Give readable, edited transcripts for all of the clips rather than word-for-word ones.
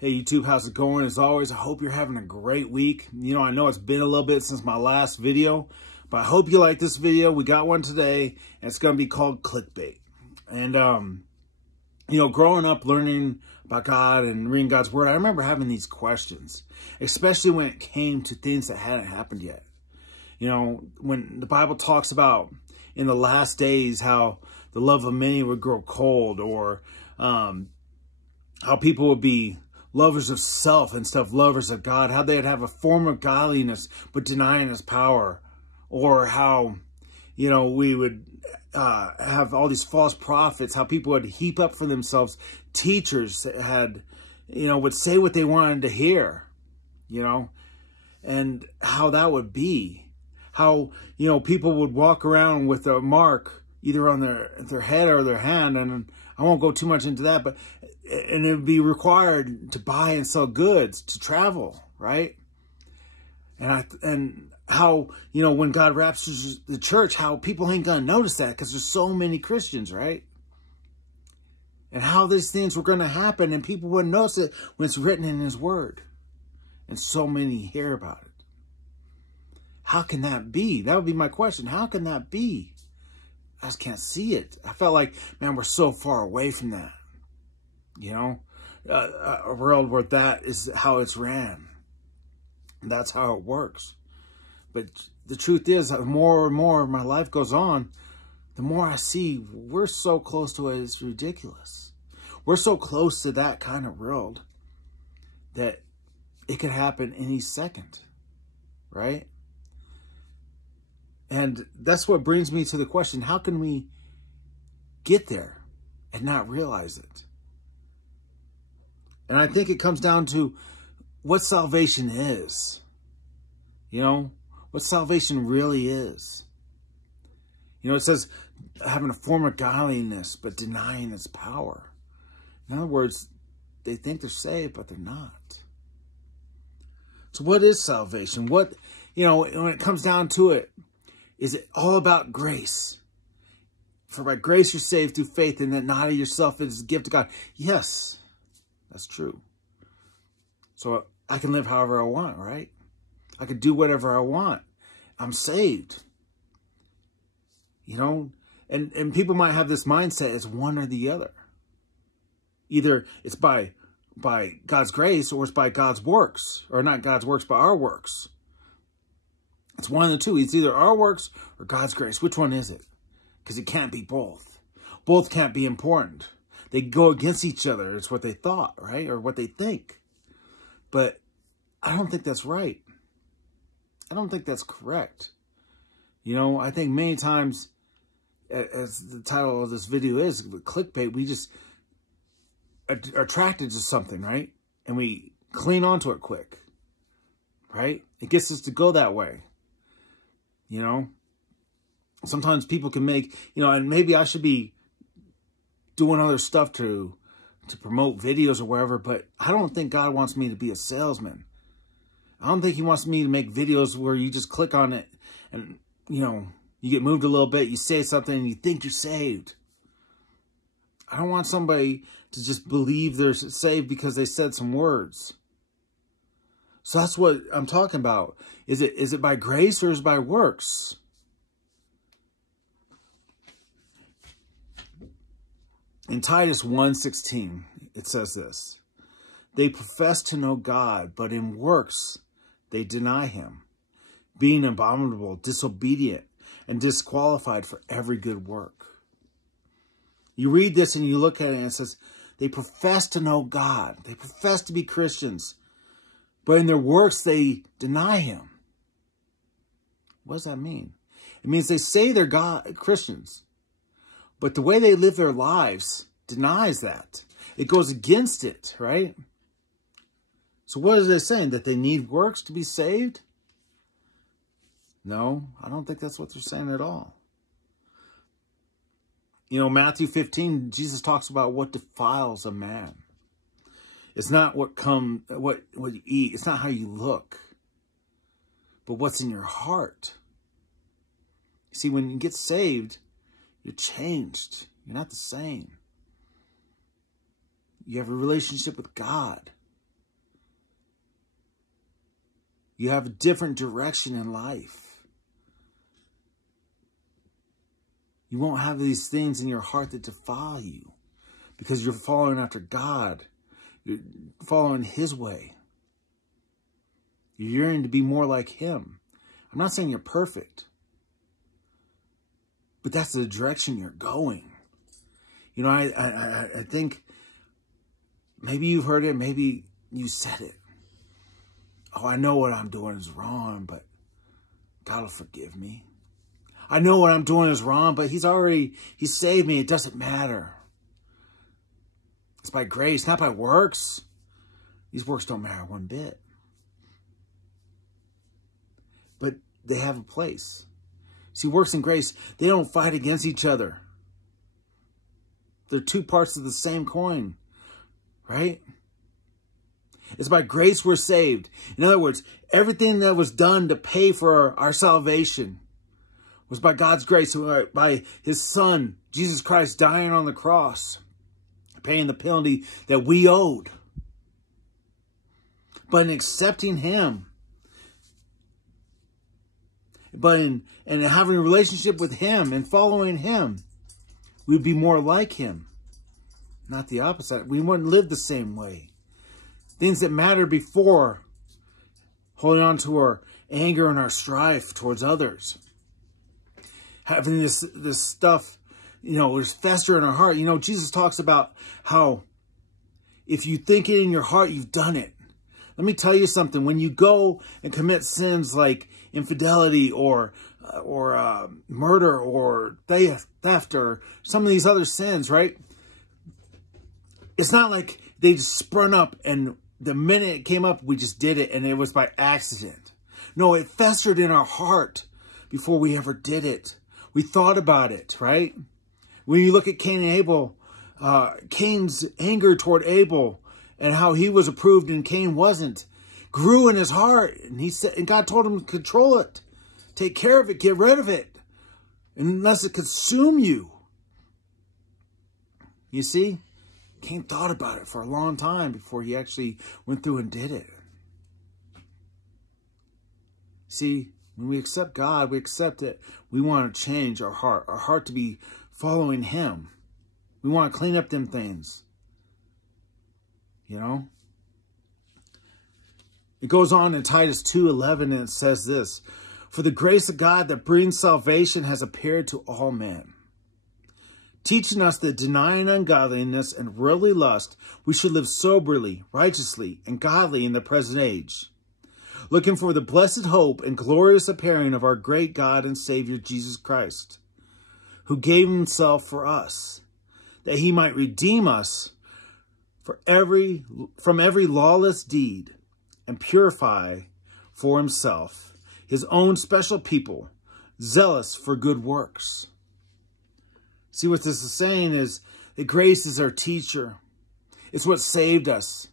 Hey YouTube, how's it going? As always, I hope you're having a great week. You know, I know it's been a little bit since my last video, but I hope you like this video. We got one today, and it's going to be called clickbait. And, you know, growing up, learning about God and reading God's Word, I remember having these questions, especially when it came to things that hadn't happened yet. You know, when the Bible talks about in the last days how the love of many would grow cold, or how people would be lovers of self instead of lovers of God, how they'd have a form of godliness but denying His power, or how, you know, we would have all these false prophets, how people would heap up for themselves teachers that had, you know, would say what they wanted to hear, you know, and how that would be. How, you know, people would walk around with a mark either on their head or their hand, and I won't go too much into that, but and it would be required to buy and sell goods to travel, right? And how, you know, when God raptures the church, how people ain't gonna notice that because there's so many Christians, right? And how these things were gonna happen, and people wouldn't notice it when it's written in His Word, and so many hear about it. How can that be? That would be my question. How can that be? I just can't see it. I felt like, man, we're so far away from that. You know, a world where that is how it's ran. That's how it works. But the truth is, the more and more my life goes on, the more I see we're so close to it, it's ridiculous. We're so close to that kind of world that it could happen any second, right? And that's what brings me to the question, how can we get there and not realize it? And I think it comes down to what salvation is. You know, what salvation really is. You know, it says having a form of godliness, but denying its power. In other words, they think they're saved, but they're not. So what is salvation? What, you know, when it comes down to it, is it all about grace? For by grace you're saved through faith, and that not of yourself, it is a gift of God. Yes. That's true. So I can live however I want, right? I can do whatever I want. I'm saved. You know, and people might have this mindset as one or the other. Either it's by God's grace, or it's by God's works. Or not God's works, but our works. It's one of the two. It's either our works or God's grace. Which one is it? Because it can't be both. Both can't be important. They go against each other. It's what they thought, right? Or what they think. But I don't think that's right. I don't think that's correct. You know, I think many times, as the title of this video is, clickbait, we just are attracted to something, right? And we cling onto it quick, right? It gets us to go that way. You know, sometimes people can make, you know, and maybe I should be doing other stuff to promote videos or wherever, but I don't think God wants me to be a salesman. I don't think He wants me to make videos where you just click on it and, you know, you get moved a little bit, you say something, and you think you're saved. I don't want somebody to just believe they're saved because they said some words. So that's what I'm talking about. Is it by grace or is it by works? In Titus 1:16, it says this: they profess to know God, but in works they deny Him, being abominable, disobedient, and disqualified for every good work. You read this and you look at it and it says, they profess to know God. They profess to be Christians, but in their works they deny Him. What does that mean? It means they say they're Christians, but the way they live their lives denies that. It goes against it, right? So what is it saying? That they need works to be saved? No, I don't think that's what they're saying at all. You know, Matthew 15, Jesus talks about what defiles a man. It's not what you eat. It's not how you look, but what's in your heart. See, when you get saved, you're changed. You're not the same. You have a relationship with God. You have a different direction in life. You won't have these things in your heart that defile you because you're following after God. You're following His way. You're yearning to be more like Him. I'm not saying you're perfect, but that's the direction you're going. You know, I think maybe you've heard it, maybe you said it. Oh, I know what I'm doing is wrong, but God will forgive me. I know what I'm doing is wrong, but He saved me. It doesn't matter. It's by grace, not by works. These works don't matter one bit. But they have a place. See, works and grace, they don't fight against each other. They're two parts of the same coin, right? It's by grace we're saved. In other words, everything that was done to pay for our salvation was by God's grace, by His Son, Jesus Christ, dying on the cross, paying the penalty that we owed. But in accepting Him, but in having a relationship with Him and following Him, we'd be more like Him. Not the opposite. We wouldn't live the same way. Things that mattered before, holding on to our anger and our strife towards others. Having this stuff, you know, just fester in our heart. You know, Jesus talks about how if you think it in your heart, you've done it. Let me tell you something. When you go and commit sins like infidelity or murder or theft or some of these other sins, right? It's not like they just sprung up and the minute it came up, we just did it and it was by accident. No, it festered in our heart before we ever did it. We thought about it, right? When you look at Cain and Abel, Cain's anger toward Abel and how he was approved and Cain wasn't, grew in his heart. And he said, and God told him to control it. Take care of it. Get rid of it. Unless it consume you. You see? Cain thought about it for a long time before he actually went through and did it. See, when we accept God, we accept it. We want to change our heart to be following Him. We want to clean up them things. You know? It goes on in Titus 2:11 and it says this, "For the grace of God that brings salvation has appeared to all men, teaching us that denying ungodliness and worldly lust, we should live soberly, righteously, and godly in the present age, looking for the blessed hope and glorious appearing of our great God and Savior Jesus Christ, who gave Himself for us, that He might redeem us from every lawless deed and purify for Himself His own special people, zealous for good works." See, what this is saying is that grace is our teacher. It's what saved us.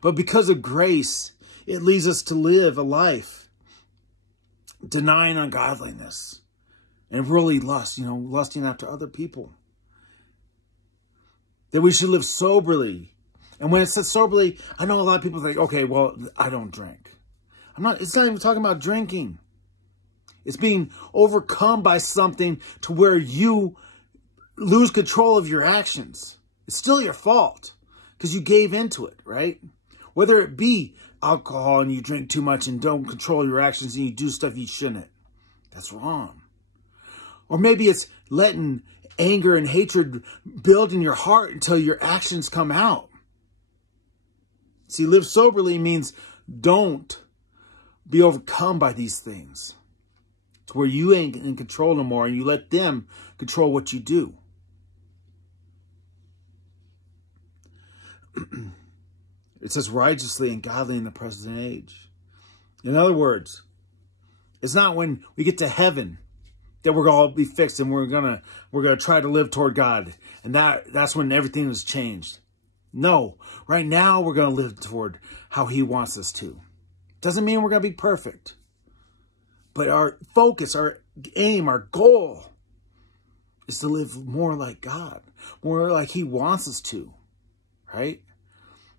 But because of grace, it leads us to live a life denying ungodliness and really lust, you know, lusting after other people. That we should live soberly. And when it says soberly, I know a lot of people think, okay, well, I don't drink. It's not even talking about drinking. It's being overcome by something to where you lose control of your actions. It's still your fault because you gave into it, right? Whether it be alcohol and you drink too much and don't control your actions and you do stuff you shouldn't. That's wrong. Or maybe it's letting anger and hatred build in your heart until your actions come out. See, live soberly means don't be overcome by these things. It's where you ain't in control no more and you let them control what you do. It says righteously and godly in the present age. In other words, it's not when we get to heaven that we're going to be fixed and we're gonna try to live toward God. And that's when everything is changed. No, right now we're going to live toward how He wants us to. Doesn't mean we're going to be perfect. But our focus, our aim, our goal is to live more like God. More like He wants us to. Right?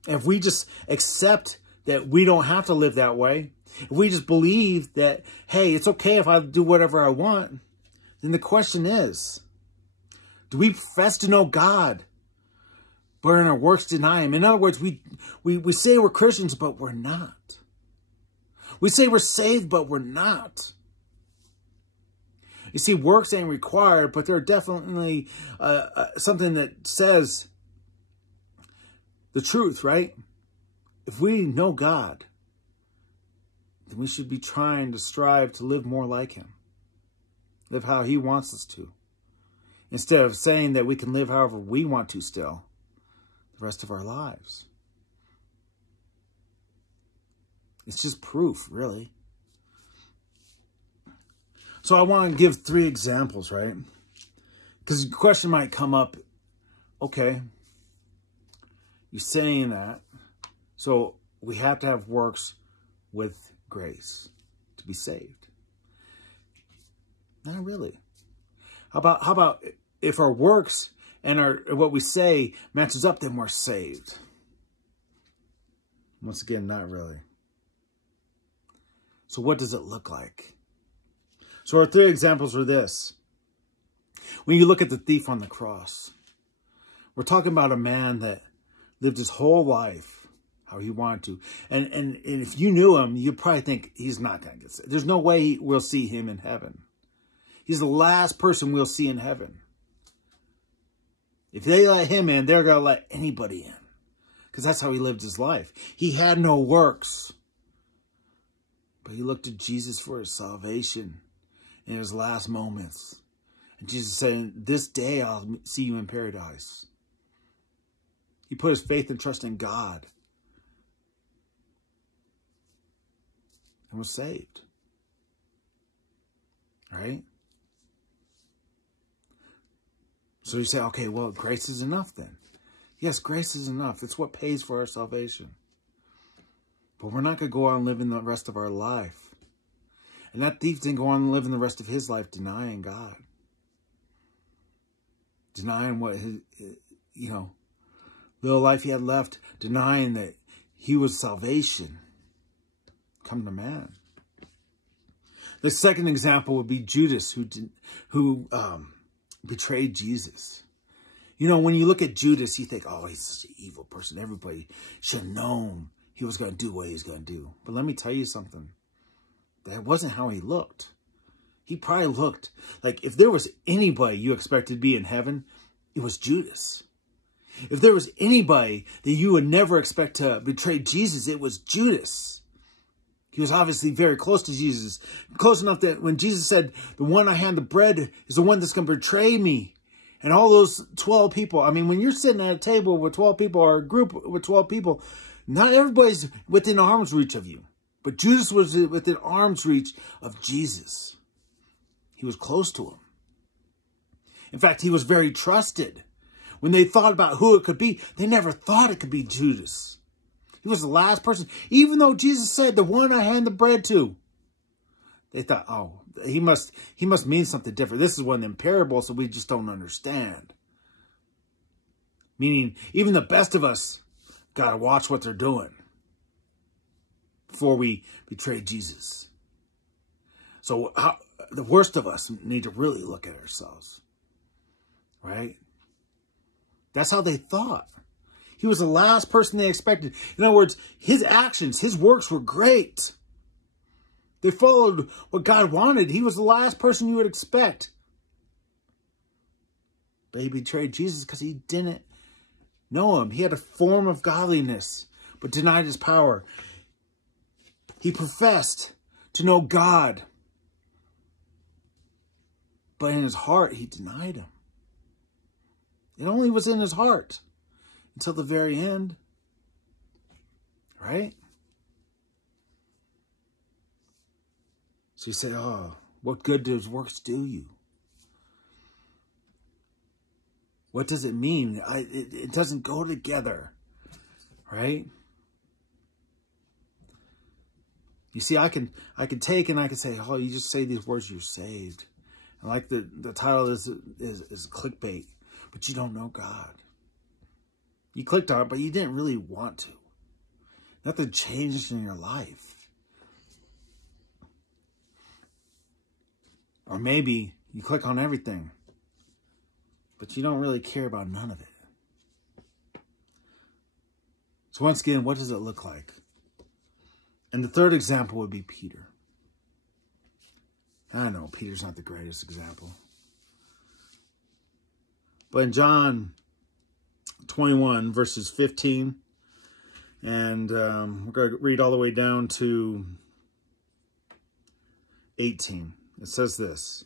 And if we just accept that we don't have to live that way, If we just believe that, hey, it's okay if I do whatever I want, then the question is, do we profess to know God, but in our works deny him? In other words, we say we're Christians, but we're not. We say we're saved, but we're not. You see, works ain't required, but they're definitely something that says the truth, right? If we know God, then we should be trying to strive to live more like him. Live how he wants us to. Instead of saying that we can live however we want to still the rest of our lives. It's just proof, really. So I want to give 3 examples, right? Because the question might come up, okay, you're saying that, so we have to have works with grace to be saved. Not really. How about if our works and what we say matches up, then we're saved? Once again, not really. So what does it look like? So our 3 examples are this. When you look at the thief on the cross, we're talking about a man that lived his whole life how he wanted to. And if you knew him, you'd probably think he's not going to get saved. There's no way we'll see him in heaven. He's the last person we'll see in heaven. If they let him in, they're going to let anybody in. Because that's how he lived his life. He had no works. But he looked to Jesus for his salvation in his last moments. And Jesus said, this day I'll see you in paradise. He put his faith and trust in God. And was saved. Right? So you say, okay, well, grace is enough then. Yes, grace is enough. It's what pays for our salvation. But we're not going to go on living the rest of our life. And that thief didn't go on living the rest of his life denying God. Denying what his, little life he had left. Denying that he was salvation come to man. The second example would be Judas, who betrayed Jesus. You know, when you look at Judas, you think, oh, he's such an evil person. Everybody should have known he was going to do what he was going to do. But let me tell you something. That wasn't how he looked. He probably looked like if there was anybody you expected to be in heaven, it was Judas. If there was anybody that you would never expect to betray Jesus, it was Judas. He was obviously very close to Jesus. Close enough that when Jesus said, the one I hand the bread is the one that's going to betray me. And all those 12 people, I mean, when you're sitting at a table with 12 people or a group with 12 people, not everybody's within arm's reach of you. But Judas was within arm's reach of Jesus. He was close to him. In fact, he was very trusted. When they thought about who it could be, they never thought it could be Judas. He was the last person. Even though Jesus said, the one I hand the bread to, they thought, oh, he must mean something different. This is one of them parables that we just don't understand. Meaning, even the best of us got to watch what they're doing before we betray Jesus. So the worst of us need to really look at ourselves. Right? That's how they thought. He was the last person they expected. In other words, his actions, his works were great. They followed what God wanted. He was the last person you would expect. But he betrayed Jesus because he didn't know him. He had a form of godliness, but denied his power. He professed to know God, but in his heart, he denied him. It only was in his heart until the very end. Right? So you say, oh, what good does works do you? What does it mean? It doesn't go together. Right? You see, I can take and I can say, oh, you just say these words, you're saved. And like the title is clickbait. But you don't know God. You clicked on it, but you didn't really want to. Nothing changed in your life. Or maybe you click on everything, but you don't really care about none of it. So once again, what does it look like? And the third example would be Peter. I know Peter's not the greatest example. But in John 21, verses 15, and we're going to read all the way down to 18. It says this.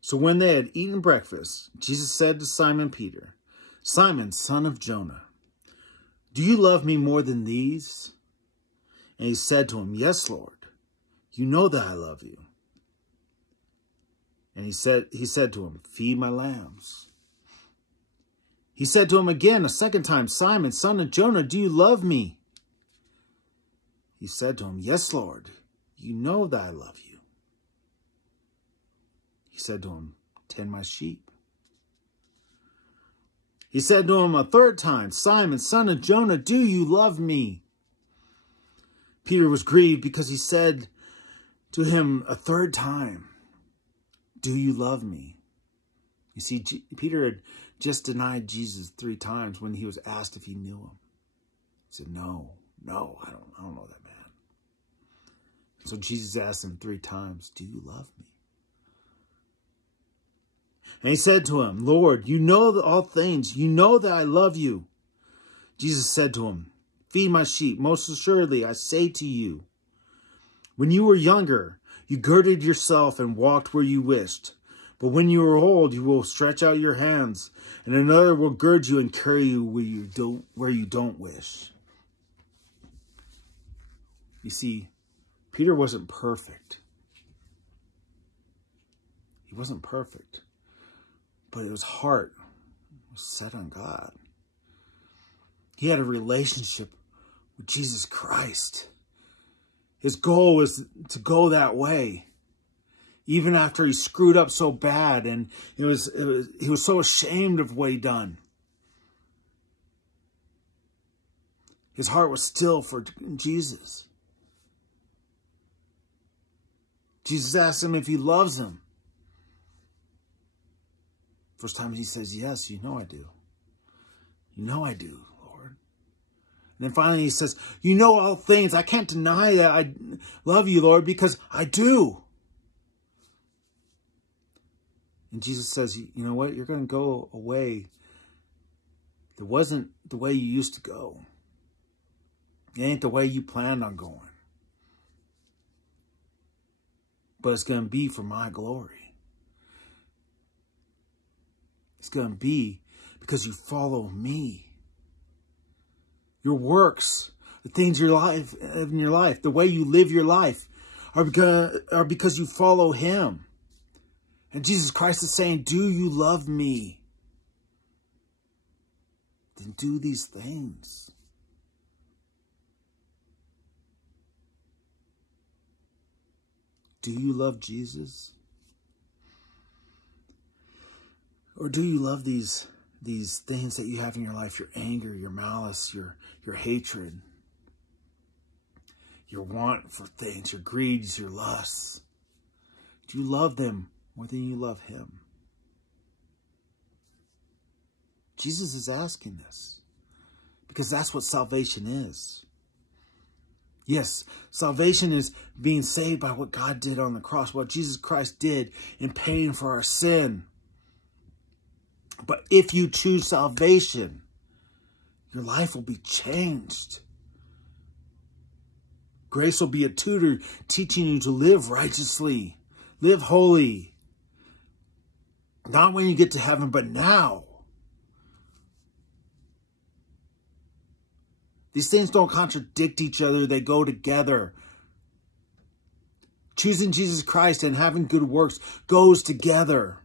So when they had eaten breakfast, Jesus said to Simon Peter, Simon, son of Jonah, do you love me more than these? And he said to him, yes, Lord, you know that I love you. And he said to him, feed my lambs. He said to him again a second time, Simon, son of Jonah, do you love me? He said to him, yes, Lord, you know that I love you. He said to him, tend my sheep. He said to him a third time, Simon, son of Jonah, do you love me? Peter was grieved because he said to him a third time, do you love me? You see, Peter had just denied Jesus 3 times when he was asked if he knew him. He said, no, I don't know that man. So Jesus asked him 3 times, do you love me? And he said to him, Lord, you know all things. You know that I love you. Jesus said to him, feed my sheep. Most assuredly, I say to you, when you were younger, you girded yourself and walked where you wished. But when you are old, you will stretch out your hands, and another will gird you and carry you where you don't wish. You see, Peter wasn't perfect. He wasn't perfect. But his heart was set on God. He had a relationship with Jesus Christ. His goal was to go that way. Even after he screwed up so bad and he was so ashamed of what he'd done. His heart was still for Jesus. Jesus asked him if he loves him. First time he says, yes, you know I do. You know I do, Lord. And then finally he says, you know all things. I can't deny that I love you, Lord, because I do. And Jesus says, you know what? You're going to go away. That wasn't the way you used to go. It ain't the way you planned on going. But it's going to be for my glory. It's going to be because you follow me. Your works, the things in your life, the way you live your life are because you follow him. And Jesus Christ is saying, do you love me? Then do these things. Do you love Jesus? Or do you love these things that you have in your life? Your anger, your malice, your hatred, your want for things, your greeds, your lusts. Do you love them more than you love him? Jesus is asking this because that's what salvation is. Yes, salvation is being saved by what God did on the cross, what Jesus Christ did in paying for our sin. But if you choose salvation, your life will be changed. Grace will be a tutor teaching you to live righteously, live holy. Not when you get to heaven, but now. These things don't contradict each other. They go together. Choosing Jesus Christ and having good works goes together.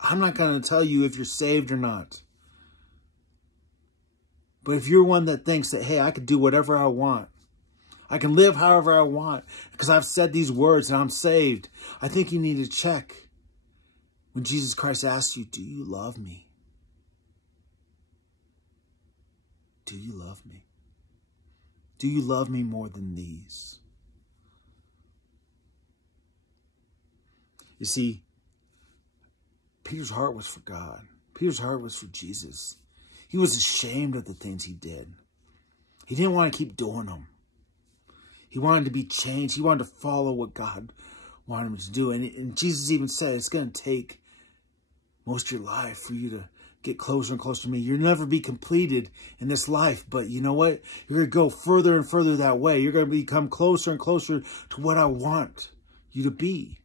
I'm not going to tell you if you're saved or not. But if you're one that thinks that, hey, I can do whatever I want. I can live however I want because I've said these words and I'm saved. I think you need to check when Jesus Christ asks you, do you love me? Do you love me? Do you love me more than these? You see, Peter's heart was for God. Peter's heart was for Jesus. He was ashamed of the things he did. He didn't want to keep doing them. He wanted to be changed. He wanted to follow what God wanted him to do. And Jesus even said, it's going to take most of your life for you to get closer and closer to me. You'll never be completed in this life. But you know what? You're going to go further and further that way. You're going to become closer and closer to what I want you to be.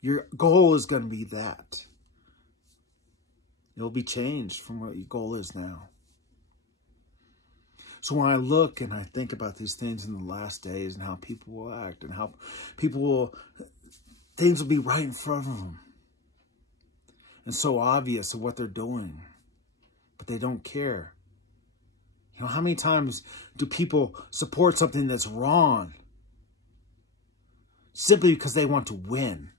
Your goal is going to be that. It'll be changed from what your goal is now. So when I look and I think about these things in the last days and how people will act and how things will be right in front of them. And so obvious of what they're doing. But they don't care. You know, how many times do people support something that's wrong? Simply because they want to win.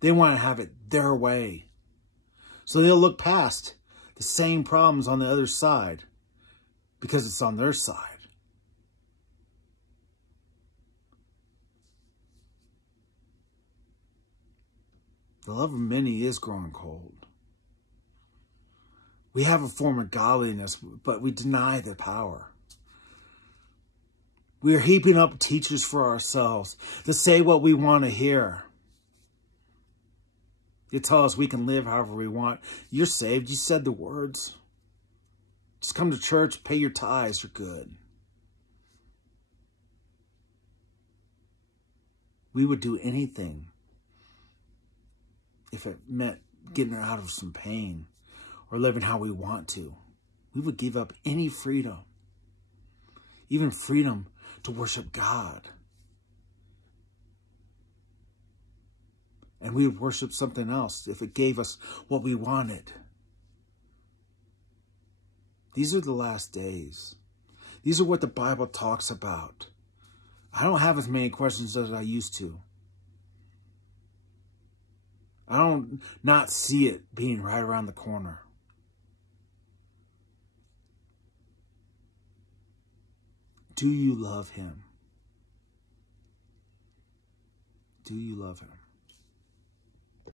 They want to have it their way. So they'll look past the same problems on the other side because it's on their side. The love of many is growing cold. We have a form of godliness, but we deny the power. We are heaping up teachers for ourselves to say what we want to hear. They tell us we can live however we want. You're saved. You said the words. Just come to church, pay your tithes, you're good. We would do anything if it meant getting out of some pain or living how we want to. We would give up any freedom, even freedom to worship God. And we would worship something else if it gave us what we wanted. These are the last days. These are what the Bible talks about. I don't have as many questions as I used to. I don't not see it being right around the corner. Do you love him? Do you love him?